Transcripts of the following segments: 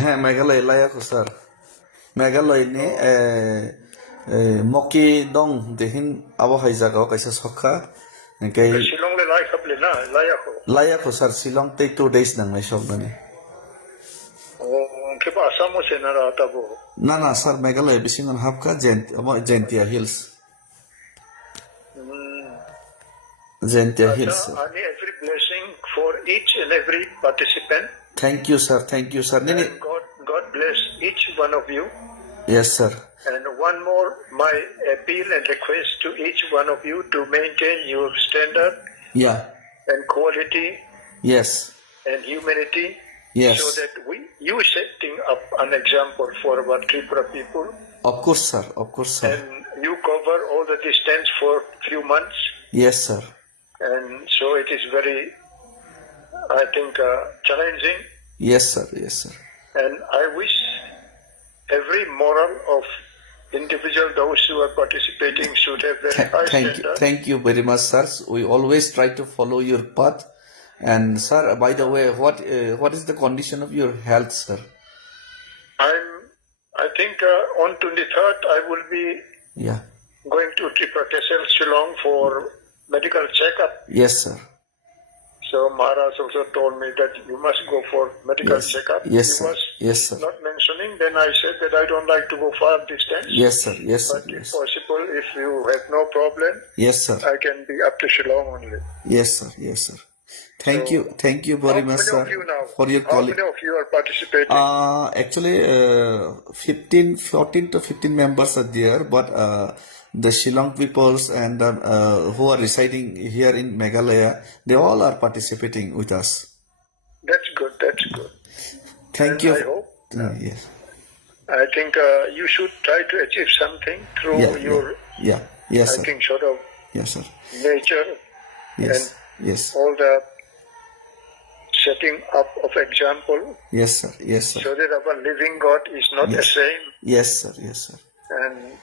হ্যাঁ মেঘালয় লায়াকো sir Meghalaya ni moki dong dehin abo hai jaga kaisa sokha kai Shillong le lai khable na layako. layako sir Shillong te 2 days nang mai sokdani Oh, kepa Assam se na rata bo. na na sir Meghalaya bisingon hapka Gentia Hills Gentia Hills sir. I need every blessing for each and every participant. Thank you sir nini And God bless each one of you. yes sir And one more, my appeal and request to each one of you to maintain your standard yeah and quality yes and humanity, yes so that you setting up an example for our Tripura people, of course sir and you cover all the distance for few months, yes sir and so it is very, I think, challenging. yes sir And I wish every moral of individual, those who are participating, should have very high standard. Thank you very much, sir. We always try to follow your path. And sir, by the way, what is the condition of your health, sir? I think on 23rd I will be Yeah. going to Tripura Castle, Shillong for medical checkup. Yes, sir. So Maharaj also told me that you must go for medical checkup. Yes, He sir. was Yes, sir. not mentioning. Then I said that I don't like to go far distance. Yes, sir. Yes, sir. But if Yes. possible, if you have no problem, Yes, sir. I can be up to Shillong only. Yes, sir. Yes, sir. Thank you very much, How sir, many of you now? for your How calling. many of you are participating? Actually, 14 to 15 members are there, but the Shillong peoples and who are residing here in Meghalaya, they all are participating with us. That's good. That's good. Thank And you. I hope. Yes. I think you should try to achieve something through your, Yeah. Yes, I sir. think, sort of Yes, sir. nature Yes. and Yes. all the setting up of example, Yes, sir. Yes, sir. so that our living God is not the same. Yes, sir. Yes, sir. And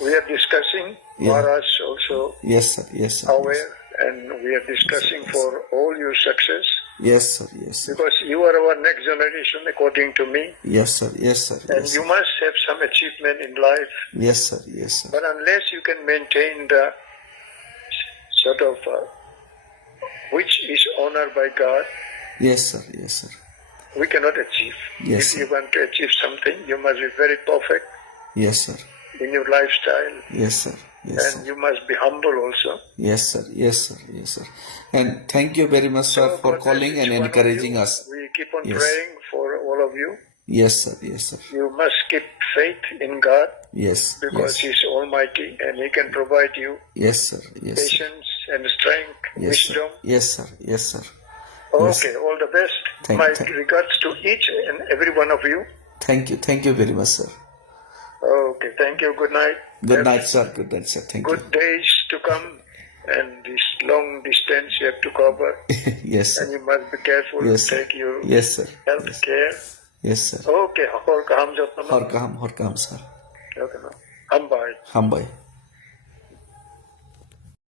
we are discussing, Yeah. Maharaj also Yes, sir. Yes, sir. aware, and we are discussing for all your success, Yes, sir. Yes, sir. because you are our next generation according to me, Yes, sir. Yes, sir. and Yes, you sir. must have some achievement in life. Yes, sir. Yes, sir. But unless you can maintain the sort of which is honored by God, Yes, sir. Yes, sir. we cannot achieve. Yes, If sir. you want to achieve something, you must be very perfect Yes, sir. in your lifestyle, Yes, sir. Yes, and sir. you must be humble also. Yes, sir. Yes, sir. Yes, sir. And thank you very much, sir, for God calling bless and each one of encouraging you. us. We keep on Yes. praying for all of you. Yes, sir. Yes, sir. You must keep faith in God, Yes. because Yes. He's Almighty and He can provide you Yes, sir. Yes, sir. patience and strength, Yes, sir. wisdom. Yes, sir. Yes, sir. Yes. Okay, all the best. Thank- My thank- regards to each and every one of you. Thank you. Thank you very much, sir. Okay, thank you. Good night. Good Have night, sir. Good night, sir. Thank Good days to come, and this long distance you have to cover, you. Yes, and sir. you must be careful. Yes, sir. Take your Yes, sir. health Yes. care. Yes, sir. Okay, hakol kaham jotno. Horkam, sir. Okay, no. Ambay. Hambai.